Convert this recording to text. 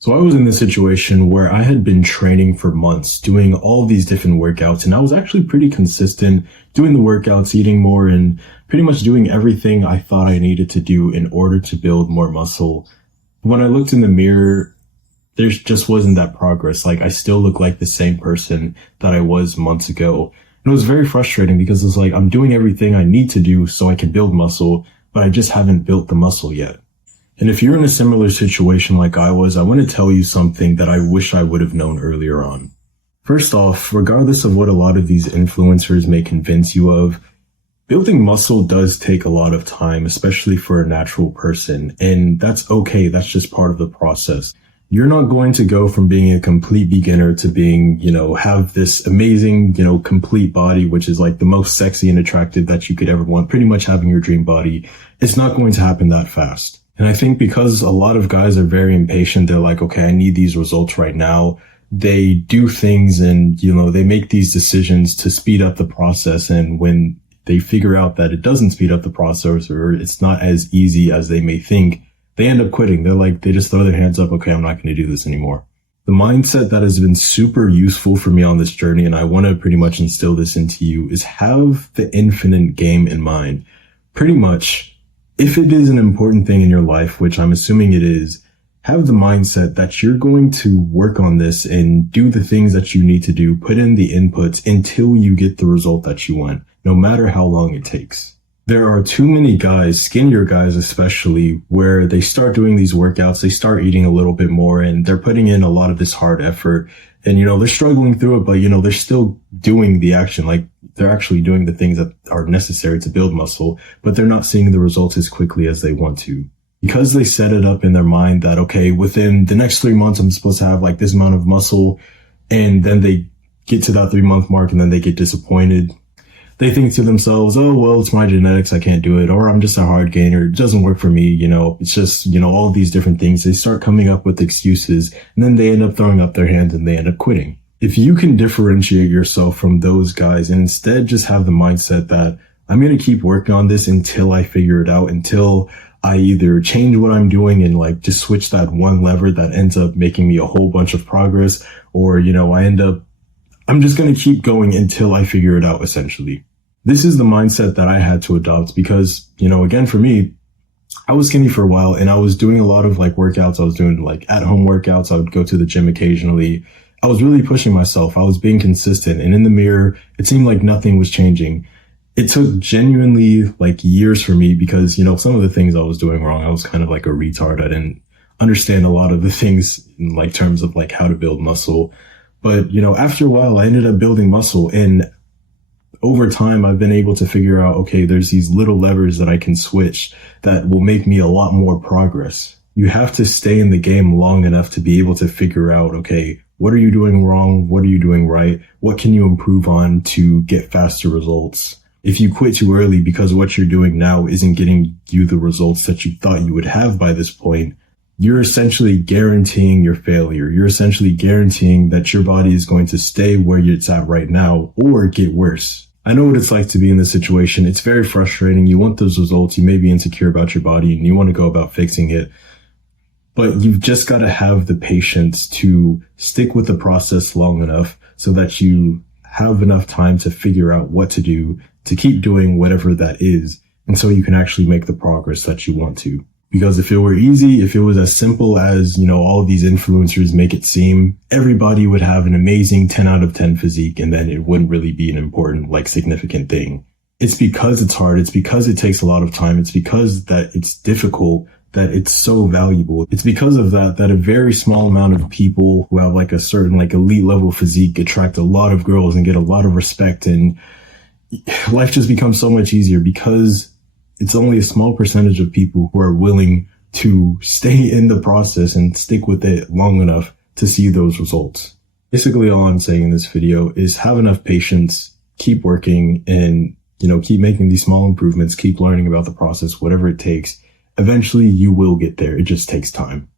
So I was in this situation where I had been training for months, doing all these different workouts, and I was actually pretty consistent doing the workouts, eating more, and pretty much doing everything I thought I needed to do in order to build more muscle. When I looked in the mirror, there just wasn't that progress. Like, I still look like the same person that I was months ago. And it was very frustrating because it's like, I'm doing everything I need to do so I can build muscle, but I just haven't built the muscle yet. And if you're in a similar situation like I was, I want to tell you something that I wish I would have known earlier on. First off, regardless of what a lot of these influencers may convince you of, building muscle does take a lot of time, especially for a natural person. And that's okay. That's just part of the process. You're not going to go from being a complete beginner to being, have this amazing, complete body, which is like the most sexy and attractive that you could ever want, pretty much having your dream body. It's not going to happen that fast. And I think because a lot of guys are very impatient, they're like, okay, I need these results right now. They do things and, they make these decisions to speed up the process. And when they figure out that it doesn't speed up the process or it's not as easy as they may think, they end up quitting. They just throw their hands up. Okay, I'm not going to do this anymore. The mindset that has been super useful for me on this journey, and I want to pretty much instill this into you, is have the infinite game in mind. Pretty much, if it is an important thing in your life, which I'm assuming it is, have the mindset that you're going to work on this and do the things that you need to do, put in the inputs until you get the result that you want, no matter how long it takes. There are too many guys, skinnier guys especially, where they start doing these workouts, they start eating a little bit more, and they're putting in a lot of this hard effort. And, they're struggling through it, but, they're still doing the action. Like, they're actually doing the things that are necessary to build muscle, but they're not seeing the results as quickly as they want to. Because they set it up in their mind that, okay, within the next 3 months, I'm supposed to have like this amount of muscle. And then they get to that 3-month mark and then they get disappointed. They think to themselves, oh, well, it's my genetics. I can't do it. Or I'm just a hard gainer. It doesn't work for me. It's just, all these different things. They start coming up with excuses and then they end up throwing up their hands and they end up quitting. If you can differentiate yourself from those guys and instead just have the mindset that I'm going to keep working on this until I figure it out, until I either change what I'm doing and like just switch that one lever that ends up making me a whole bunch of progress, or, I'm just going to keep going until I figure it out, essentially. This is the mindset that I had to adopt because, again, for me, I was skinny for a while and I was doing a lot of like workouts. I was doing like at home workouts. I would go to the gym occasionally. I was really pushing myself. I was being consistent, and in the mirror, it seemed like nothing was changing. It took genuinely like years for me because, some of the things I was doing wrong, I was kind of like a retard. I didn't understand a lot of the things in like terms of like how to build muscle. But, after a while, I ended up building muscle, and over time, I've been able to figure out, okay, there's these little levers that I can switch that will make me a lot more progress. You have to stay in the game long enough to be able to figure out, okay, what are you doing wrong? What are you doing right? What can you improve on to get faster results? If you quit too early because what you're doing now isn't getting you the results that you thought you would have by this point, you're essentially guaranteeing your failure. You're essentially guaranteeing that your body is going to stay where it's at right now or get worse. I know what it's like to be in this situation. It's very frustrating. You want those results. You may be insecure about your body and you want to go about fixing it. But you've just got to have the patience to stick with the process long enough so that you have enough time to figure out what to do, to keep doing whatever that is, and so you can actually make the progress that you want to. Because if it were easy, if it was as simple as, all of these influencers make it seem, everybody would have an amazing 10 out of 10 physique, and then it wouldn't really be an important, significant thing. It's because it's hard. It's because it takes a lot of time. It's because that it's difficult that it's so valuable. It's because of that a very small amount of people who have a certain elite level physique attract a lot of girls and get a lot of respect, and life just becomes so much easier because it's only a small percentage of people who are willing to stay in the process and stick with it long enough to see those results. Basically, all I'm saying in this video is have enough patience, keep working, and, keep making these small improvements, keep learning about the process, whatever it takes. Eventually, you will get there. It just takes time.